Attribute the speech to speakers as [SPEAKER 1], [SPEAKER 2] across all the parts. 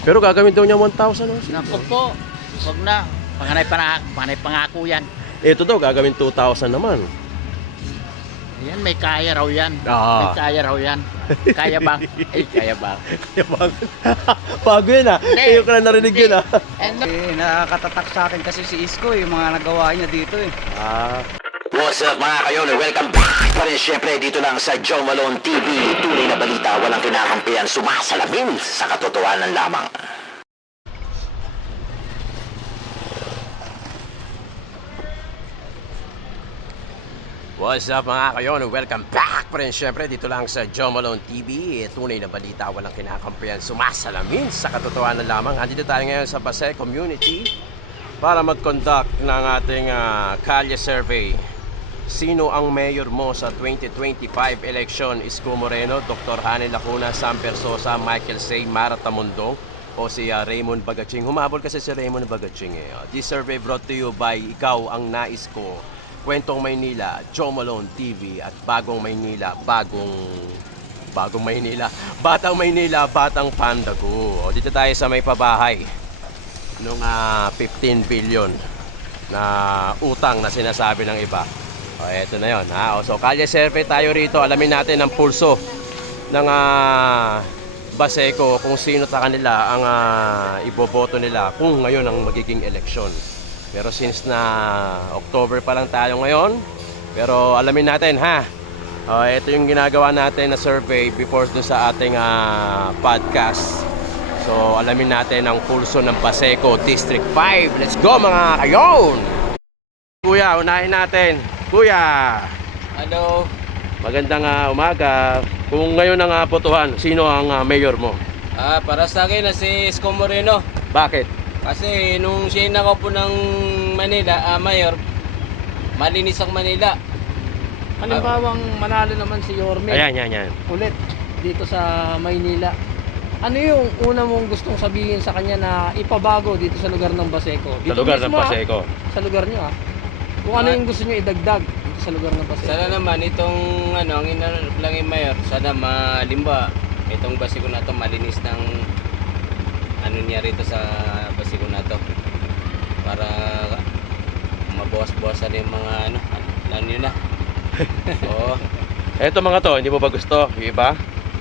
[SPEAKER 1] Pero gagawin daw niya 1,000. No?
[SPEAKER 2] Naku po, huwag na. Panganay pangako yan.
[SPEAKER 1] Ito daw, gagawin 2,000 naman.
[SPEAKER 2] Yan, may kaya raw yan.
[SPEAKER 1] Ah.
[SPEAKER 2] May kaya raw yan. Kaya ba? Ay, kaya ba?
[SPEAKER 1] Bago yun ah.
[SPEAKER 2] Hindi.
[SPEAKER 1] Ngayon ko na narinig yun ah.
[SPEAKER 3] Nakakatatak sa akin kasi si Isko, yung mga nagawa niya dito eh.
[SPEAKER 1] Ah.
[SPEAKER 4] What's up mga kayon? Welcome back pa rin syempre dito lang sa Joe Malone TV. Tunay na balita, walang kinakampihan, sumasalamin sa katotohanan lamang.
[SPEAKER 1] What's up mga kayon? Welcome back pa rin syempre dito lang sa Joe Malone TV. Tunay na balita, walang kinakampihan, sumasalamin sa katotohanan lamang. Andito tayo ngayon sa Pasay Community para mag-conduct ng ating kalye survey. Sino ang mayor mo sa 2025 election? Isko Moreno, Dr. Hanny Lacuna, Sam Persosa, Michael Say, Mara Tamundong o si Raymond Bagaching? Humabol kasi si Raymond Bagaching eh. This survey brought to you by Ikaw Ang Nais Ko, Kwentong Maynila, Joe Malone TV at Bagong Maynila, Bagong Maynila, Batang Maynila, Batang Pandago. Dito tayo sa may pabahay nung 15 billion na utang na sinasabi ng iba. Eto na yun ha. So kalye survey tayo rito. Alamin natin ang pulso ng Baseco kung sino sa kanila ang iboboto nila kung ngayon ang magiging eleksyon. Pero since na October pa lang tayo ngayon, pero alamin natin ha. Ito yung ginagawa natin na survey before dun sa ating podcast. So alamin natin ang pulso ng Baseco District 5. Let's go mga kayon! Kuya, unahin natin. Kuya!
[SPEAKER 2] Hello.
[SPEAKER 1] Magandang umaga. Kung ngayon ang botohan, sino ang mayor mo?
[SPEAKER 5] Para sa akin na si Isko Moreno.
[SPEAKER 1] Bakit?
[SPEAKER 5] Kasi nung siya nakaupo ng Manila, mayor, malinis ang Manila.
[SPEAKER 6] Halimbawang manalo naman si Yorme
[SPEAKER 1] Ayan.
[SPEAKER 6] ulit dito sa Maynila. Ano yung una mong gustong sabihin sa kanya na ipabago dito sa lugar ng Baseco?
[SPEAKER 1] Sa lugar ng
[SPEAKER 6] mismo,
[SPEAKER 1] Baseco.
[SPEAKER 6] Sa lugar niyo Kung ano yung gusto niyo idagdag dito sa lugar ng Baseco.
[SPEAKER 5] Sana naman itong ang inanap lang yung mayor, sana malimba itong Baseco na to malinis ng niya rito sa Baseco na to. Para mabawas-bawasan yung mga yun na. Oo.
[SPEAKER 1] Eto mga to, hindi mo ba gusto? Yung iba?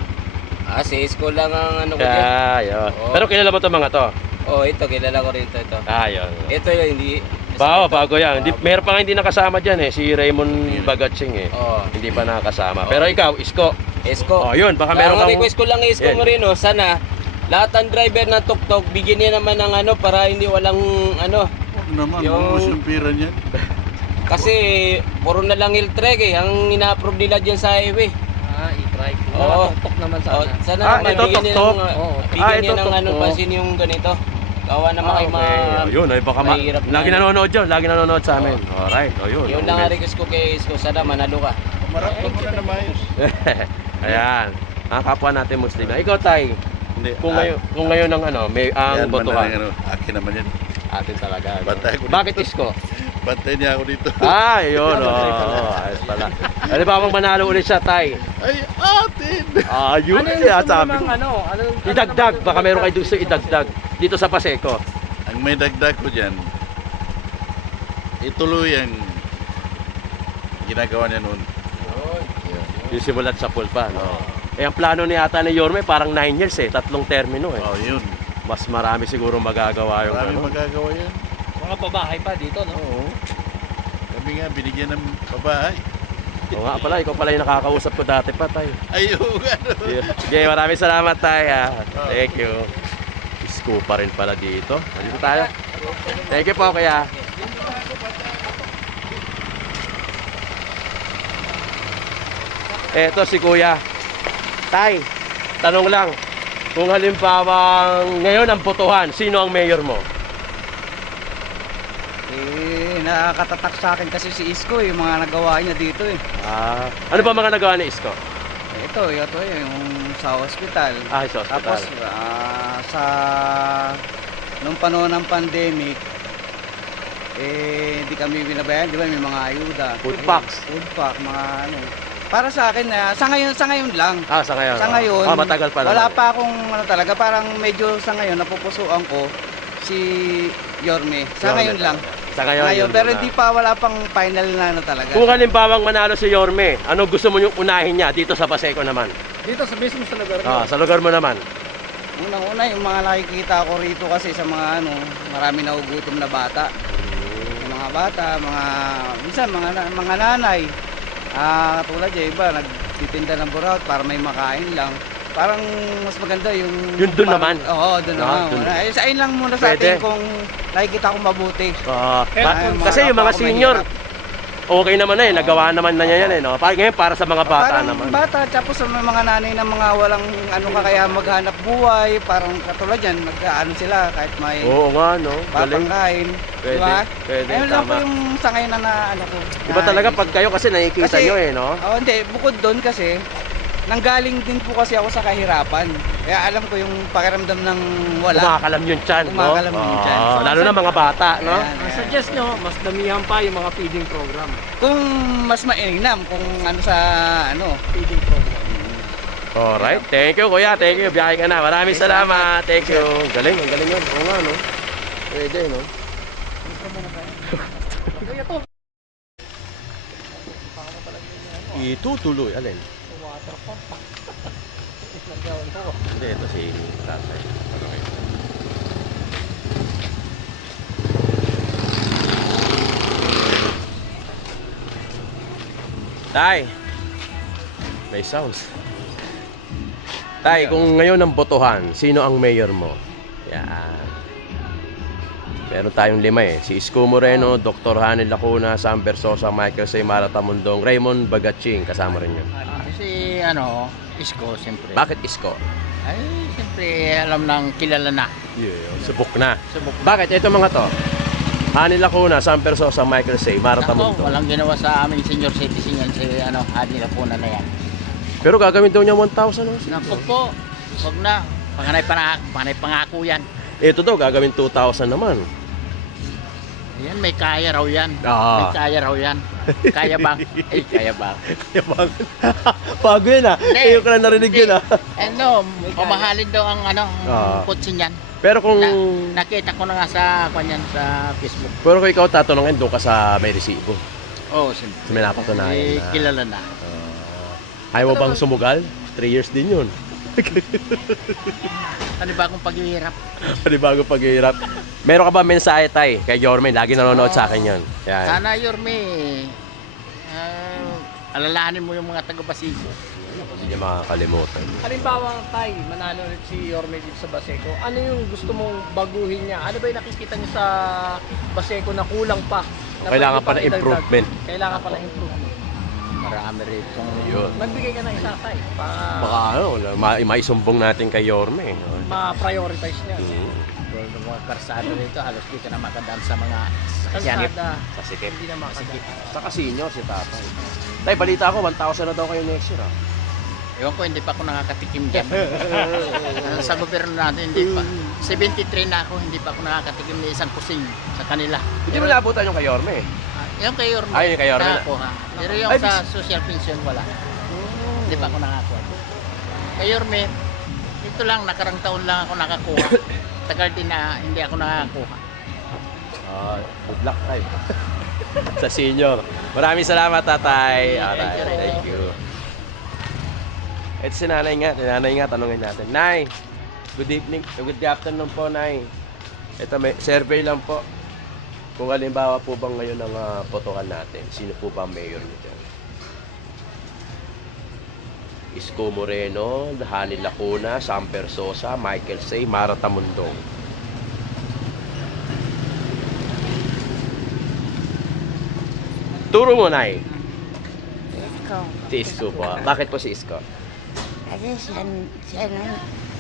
[SPEAKER 5] Si Isko lang ang ko dyan.
[SPEAKER 1] Yun.
[SPEAKER 5] Oo.
[SPEAKER 1] Pero kilala mo to mga to?
[SPEAKER 5] Ito, kilala ko rin ito.
[SPEAKER 1] Yun.
[SPEAKER 5] Ito yung hindi.
[SPEAKER 1] Bago yan. Meron pa nga hindi nakasama dyan eh. Si Raymond Bagaching eh.
[SPEAKER 5] Oo.
[SPEAKER 1] Hindi pa nakasama. Pero ikaw, Isko.
[SPEAKER 5] Isko.
[SPEAKER 1] Yun. Baka meron
[SPEAKER 5] Ang
[SPEAKER 1] kang...
[SPEAKER 5] request ko lang Isko
[SPEAKER 1] Yan.
[SPEAKER 5] Moreno, sana lahat ng driver ng tuktok bigyan niya naman ng para hindi walang
[SPEAKER 7] naman,
[SPEAKER 5] yung-
[SPEAKER 7] yung pira niya.
[SPEAKER 5] kasi puro na lang il-trek ang ina-approve nila diyan sa highway.
[SPEAKER 6] I-try.
[SPEAKER 5] Oo.
[SPEAKER 6] Tok naman
[SPEAKER 5] Oh,
[SPEAKER 6] sana.
[SPEAKER 5] sana naman
[SPEAKER 1] ito,
[SPEAKER 5] bigyan niya
[SPEAKER 1] tuktok?
[SPEAKER 5] ng
[SPEAKER 6] Oo.
[SPEAKER 5] bigyan
[SPEAKER 1] ito,
[SPEAKER 5] niya ng
[SPEAKER 1] tuktok.
[SPEAKER 5] pansin yung ganito. Gawa naman kayo
[SPEAKER 1] Yun, ay baka
[SPEAKER 5] mahirap na
[SPEAKER 1] lagi nanonood yun. Lagi nanonood sa amin. Alright. Yun.
[SPEAKER 5] Yun lang ang request ko kay Isko, sana manalo ka.
[SPEAKER 7] Marap mo na na maayos.
[SPEAKER 1] Ayan. Ang kapwa natin Muslim. Ikaw, Tay.
[SPEAKER 7] Hindi.
[SPEAKER 1] Kung ngayon ang may ang botohan.
[SPEAKER 7] Akin naman yan.
[SPEAKER 1] Atin talaga.
[SPEAKER 7] Bantay ko.
[SPEAKER 1] Bakit Isko?
[SPEAKER 7] Bantay niya ako dito.
[SPEAKER 1] Yun. Ayos pala. Ano ba bang manalo ulit siya, Tay?
[SPEAKER 7] Ay, atin!
[SPEAKER 1] Yun
[SPEAKER 6] Ano yung
[SPEAKER 1] siya
[SPEAKER 6] gusto mo
[SPEAKER 1] sabi.
[SPEAKER 6] namang ano yung
[SPEAKER 1] Idagdag. Baka meron kayo gusto idagdag. Dito sa Paseco.
[SPEAKER 7] Ang may dagdag ko dyan, ituloy ang ginagawa niya noon.
[SPEAKER 1] Yung simulat sa pulpa, no? Ang plano ni ata ni Yorme parang 9 years eh. 3 termino eh.
[SPEAKER 7] Yun.
[SPEAKER 1] Mas marami siguro magagawa yung
[SPEAKER 7] Maraming magagawa yan.
[SPEAKER 6] mga pabahay pa dito, no?
[SPEAKER 7] Oo. Kami nga, binigyan ng babae.
[SPEAKER 1] Oo nga pala, ikaw pala yung nakakausap ko dati pa, Tay.
[SPEAKER 7] Ayun,
[SPEAKER 1] Sige, maraming salamat, Tay. Thank you. Isko pa rin pala dito. Dito tayo. Thank you po, kaya. Eto si Kuya. Tay, tanong lang. Kung halimbawa ngayon ang botohan, sino ang mayor mo?
[SPEAKER 3] Nakakatatak sa akin kasi si Isko, yung mga nagawa niya dito eh.
[SPEAKER 1] Ano ba mga nagawa ni Isko?
[SPEAKER 3] Ito yung sa hospital.
[SPEAKER 1] Sa hospital.
[SPEAKER 3] Tapos sa nung panahon ng pandemic, hindi kami binabayan, di ba? May mga ayuda.
[SPEAKER 1] Food packs.
[SPEAKER 3] Food pack, mga Para sa akin, sa ngayon lang.
[SPEAKER 1] Ah, sa ngayon.
[SPEAKER 3] Sa ngayon,
[SPEAKER 1] matagal pa
[SPEAKER 3] wala
[SPEAKER 1] naman.
[SPEAKER 3] pa akong ano talaga, parang medyo sa ngayon napupusuan ko si Yorme. Sa
[SPEAKER 1] Yorme
[SPEAKER 3] ngayon lang.
[SPEAKER 1] Sa ngayon, yun
[SPEAKER 3] pero
[SPEAKER 1] muna.
[SPEAKER 3] hindi pa, wala pang final na ano talaga.
[SPEAKER 1] Kung halimbawang manalo si Yorme, ano gusto mo yung unahin niya dito sa Paseco naman?
[SPEAKER 6] Dito sa mismo sa lugar
[SPEAKER 1] Ah, sa lugar mo naman.
[SPEAKER 3] Unang-una, yung mga nakikita ko rito kasi sa mga ano, marami nagugutom na bata. Yung mga bata, minsan mga nanay. Katulad yung iba, nagtitinda ng buraot para may makain lang. Parang mas maganda yung...
[SPEAKER 1] Yun dun naman?
[SPEAKER 3] Oo, dun naman.
[SPEAKER 1] dun.
[SPEAKER 3] Ay, sa ayun lang muna sa
[SPEAKER 1] Pwede.
[SPEAKER 3] atin kung nakikita kong mabuti.
[SPEAKER 1] Kasi yung mga
[SPEAKER 3] kapwa ko
[SPEAKER 1] senior,
[SPEAKER 3] mahirap.
[SPEAKER 1] okay naman na eh. Nagawa naman na niya yan eh. No? Ngayon, para sa mga bata
[SPEAKER 3] Parang
[SPEAKER 1] naman.
[SPEAKER 3] bata, tapos sa mga nanay na mga walang ano kaya maghanap buhay, parang katulad yan, nag-ano sila kahit may
[SPEAKER 1] Oo nga, no? Galing.
[SPEAKER 3] papangkain.
[SPEAKER 1] Pwede,
[SPEAKER 3] Diba?
[SPEAKER 1] pwede,
[SPEAKER 3] Ayun lang po
[SPEAKER 1] tama.
[SPEAKER 3] yung sa ngayon na ano ko.
[SPEAKER 1] Iba talaga pag kayo kasi nakikita
[SPEAKER 3] Kasi-
[SPEAKER 1] nyo eh, no?
[SPEAKER 3] Oh, hindi, bukod doon kasi, nanggaling din po kasi ako sa kahirapan. Kaya alam ko yung pakiramdam ng wala.
[SPEAKER 1] Kumakalam yung tiyan, no?
[SPEAKER 3] Kumakalam yung tiyan.
[SPEAKER 1] Ah, lalo na mga bata, no?
[SPEAKER 3] Ayan, ayan.
[SPEAKER 6] Suggest nyo, mas damihan pa yung mga feeding program.
[SPEAKER 3] Kung mas mainam, kung ano sa ano.
[SPEAKER 6] Feeding program.
[SPEAKER 1] Alright, thank you kuya, thank you. Biyahe ka na. Maraming salamat. Thank you. Galing, ang galing yun. Oo nga, no? Pwede, no? Itutuloy, alin? Hindi, ito si tatay. Okay. Tay! May sounds. Tay, kung ngayon ang botohan, sino ang mayor mo? Yan. Meron tayong 5 eh. Si Isko Moreno, Dr. Hanel Lacuna, Sam Versosa, Michael C. Maratamundong, Raymond Bagaching, kasama rin yun.
[SPEAKER 2] Kasi Isko, siyempre.
[SPEAKER 1] Bakit Isko?
[SPEAKER 2] Ay, siyempre, alam ng kilala na.
[SPEAKER 1] Subok na.
[SPEAKER 2] Subok.
[SPEAKER 1] Bakit? Ito mga to. Hanel Lacuna, Sam Versosa, Michael C.
[SPEAKER 2] Ako,
[SPEAKER 1] Maratamundong.
[SPEAKER 2] walang ginawa sa aming senior citizen yan, si Hadi Lacuna na yan.
[SPEAKER 1] Pero gagawin daw niya 1,000. No?
[SPEAKER 2] Naku po, huwag na. Panganay pangako yan.
[SPEAKER 1] Ito daw, gagawin 2,000 naman.
[SPEAKER 2] Yan, may kaya raw yan.
[SPEAKER 1] Ah.
[SPEAKER 2] May kaya raw yan. Kaya ba? Ay, kaya ba?
[SPEAKER 1] Bago yun ah.
[SPEAKER 2] Hindi.
[SPEAKER 1] Ayaw ko na narinig yun ah.
[SPEAKER 2] Mamahalin daw ang
[SPEAKER 1] Ah.
[SPEAKER 2] kotse niyan.
[SPEAKER 1] Pero kung...
[SPEAKER 2] Nakita ko na nga sa kanyan sa Facebook.
[SPEAKER 1] Pero kung ikaw tatanungin, doon ka sa may resibo.
[SPEAKER 2] Oo, siyempre.
[SPEAKER 1] Sa may napatunayan
[SPEAKER 2] Eh,
[SPEAKER 1] na.
[SPEAKER 2] kilala na.
[SPEAKER 1] Ayaw mo bang sumugal? 3 years din yun.
[SPEAKER 2] Ano ba akong paghihirap?
[SPEAKER 1] Panibago paghihirap. Meron ka ba mensahe tay kay Jorme? Lagi nanonood sa akin yun. Yan.
[SPEAKER 2] Sana, Yorme, alalahanin mo yung mga taga-Basico.
[SPEAKER 1] Hindi niya makakalimutan.
[SPEAKER 6] Halimbawa, tay, manalo ulit si Yorme dito sa Baseco. Ano yung gusto mong baguhin niya? Ano ba yung nakikita niyo sa Baseco na kulang pa? Na
[SPEAKER 1] Kailangan
[SPEAKER 6] pwede
[SPEAKER 1] pa ng
[SPEAKER 6] idagdag?
[SPEAKER 1] improvement.
[SPEAKER 6] Kailangan pa ng improvement.
[SPEAKER 2] Marami rito.
[SPEAKER 1] Yun.
[SPEAKER 6] Magbigay ka ng isa, tay, para
[SPEAKER 1] Baka ano, maisumbong natin kay Jorme.
[SPEAKER 6] ma-prioritize niya.
[SPEAKER 2] Yung mga karsado rito, halos di ka na makadaan sa mga sakyanip.
[SPEAKER 6] Kalsada,
[SPEAKER 1] Sa sikip.
[SPEAKER 6] hindi na makadaan.
[SPEAKER 1] Saka senior si tatay. Tay, balita ko, 1,000 na daw kayo next year ah.
[SPEAKER 2] Ewan ko, hindi pa ako nakakatikim dyan. Sa gobyerno natin, hindi pa. 73 na ako, hindi pa ako nakakatikim ng isang kusing sa kanila.
[SPEAKER 1] Hindi mo naabutan yung kay Jorme.
[SPEAKER 2] Yung kay Yorme,
[SPEAKER 1] Ay, yung kay Yorme na.
[SPEAKER 2] nakakuha. Pero yung
[SPEAKER 1] Ay,
[SPEAKER 2] sa social pension, wala. Hindi pa ako nakakuha. Kay Yorme, dito lang, nakarang taon lang ako nakakuha. Tagal din na hindi ako nakakuha.
[SPEAKER 1] Good luck tayo. Sa senior. Maraming salamat tatay. Alright, thank you. Ito si nanay nga. Tanungin natin. Nay, good evening. Good afternoon po, Nay. Ito may survey lang po. Kung halimbawa po bang ngayon ang potokan natin, sino po ba ang mayor nito? Isko Moreno, Hanel Lacuna, Sam Versosa, Michael C. Maratamundong. Turo mo, Nay.
[SPEAKER 8] Isko.
[SPEAKER 1] Si Isko po. Bakit po si Isko?
[SPEAKER 8] Kasi siya na,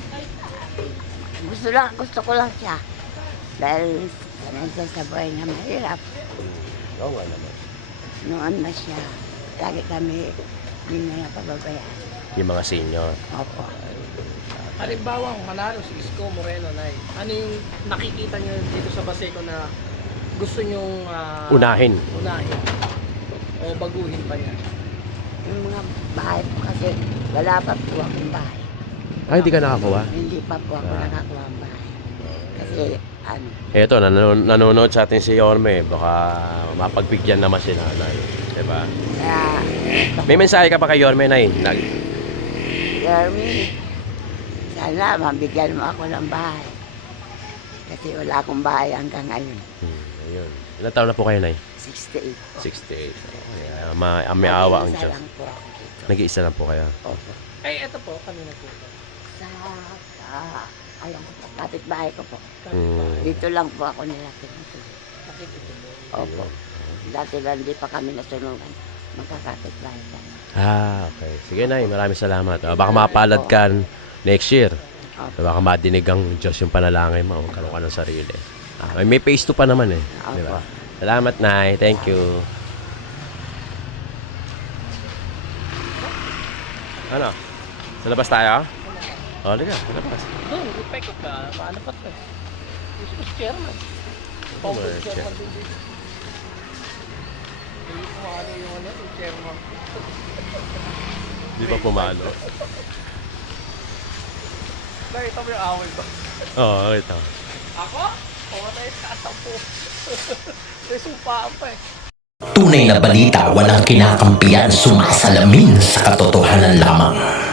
[SPEAKER 8] gusto ko lang siya. Dahil sanay siya sa buhay na mahirap.
[SPEAKER 1] Oo nga naman.
[SPEAKER 8] Noon na siya. Lagi kami hindi na napababayaan.
[SPEAKER 1] Yung mga senior.
[SPEAKER 8] Opo.
[SPEAKER 6] Halimbawa, manalo si Isko Moreno, nay. Ano yung nakikita niyo dito sa Baseco na gusto niyong
[SPEAKER 1] Unahin.
[SPEAKER 6] unahin o baguhin pa niya?
[SPEAKER 8] yung mga bahay po kasi wala pa po akong bahay.
[SPEAKER 1] Ay, hindi ka nakakuha?
[SPEAKER 8] Hindi pa po ako nakakuha ang bahay. Kasi ano,
[SPEAKER 1] Eto, nanonood sa atin si Yorme. Baka mapagbigyan naman si nanay. Diba?
[SPEAKER 8] kaya
[SPEAKER 1] May mensahe ka pa kay Yorme, Nay?
[SPEAKER 8] Jeremy, sana mabigyan mo ako ng bahay. Kasi wala akong bahay hanggang ngayon.
[SPEAKER 1] Ayun. Ilan taon na po kayo, Nay?
[SPEAKER 8] 68.
[SPEAKER 1] 68. Kaya may awa ang
[SPEAKER 8] Nag-iisa
[SPEAKER 1] Diyos.
[SPEAKER 8] lang po ako dito.
[SPEAKER 1] Nag-iisa lang po kayo.
[SPEAKER 8] Opo.
[SPEAKER 6] Ay, eto po, kanina po.
[SPEAKER 8] Sa, alam ko po, kapitbahay ko po.
[SPEAKER 1] Hmm.
[SPEAKER 8] Dito lang po ako nilaki.
[SPEAKER 6] Nakikituloy.
[SPEAKER 8] Opo. Dati lang di pa kami nasunugan. Magkakapitbahay kami.
[SPEAKER 1] Okay. Sige, Nay. Maraming salamat. Baka mapalad ka next year.
[SPEAKER 8] Opo.
[SPEAKER 1] Baka madinig ang Diyos yung panalangin mo. Magkaroon ka ng sarili. May phase 2 pa naman eh. Di ba? Salamat, Nay. Thank you. Ano? Sa labas tayo? O, liga. Sa labas.
[SPEAKER 6] Doon, ipekot ka. Paano pa ito? Gusto chairman. Power
[SPEAKER 1] Chair.
[SPEAKER 6] chairman din dito. Hindi ko ano yung chairman.
[SPEAKER 1] Di ba pumalo?
[SPEAKER 6] Nakita mo yung awal ba?
[SPEAKER 1] Oo, ito.
[SPEAKER 6] Ako? Oo na yung tatampo. May sumpa pa eh.
[SPEAKER 4] Tunay na balita walang kinakampiyan, sumasalamin sa katotohanan lamang.